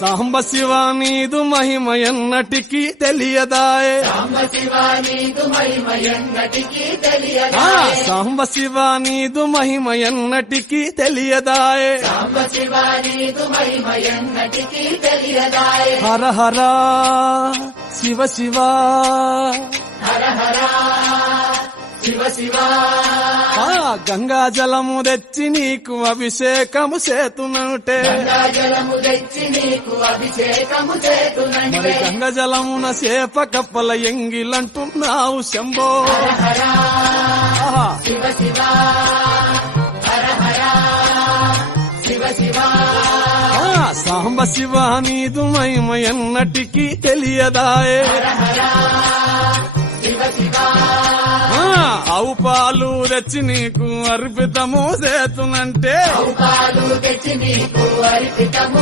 సాంబ శివ నీదు మహిమ ఎన్నటికీ తెలియదాయే సాంబ శివ నీదు మహిమ ఎన్నటికీ తెలియదాయే సాంబ శివ నీదు మహిమ ఎన్నటికీ తెలియదాయే సాంబ శివ నీదు మహిమ ఎన్నటికీ తెలియదాయే హర హర శివ శివ హర హర శివ శివ గంగా జలము తెచ్చి నీకు అభిషేకము చేతునంటే గంగా జలము తెచ్చి నీకు అభిషేకము మరి చేతునంటే గంగ జలమున చేప కప్పల ఎంగిలంటున్నావు శంభో హర హర ఆహా. శివ శివ హర హర శివ శివ సాంబ శివ నీదు మహిమ ఎన్నటికీ తెలియదాయే హర హర శివ శివ ఆవు పాలు తెచ్చి నీకు అర్పితము చేతునంటే పాలు తెచ్చి నీకు అర్పితము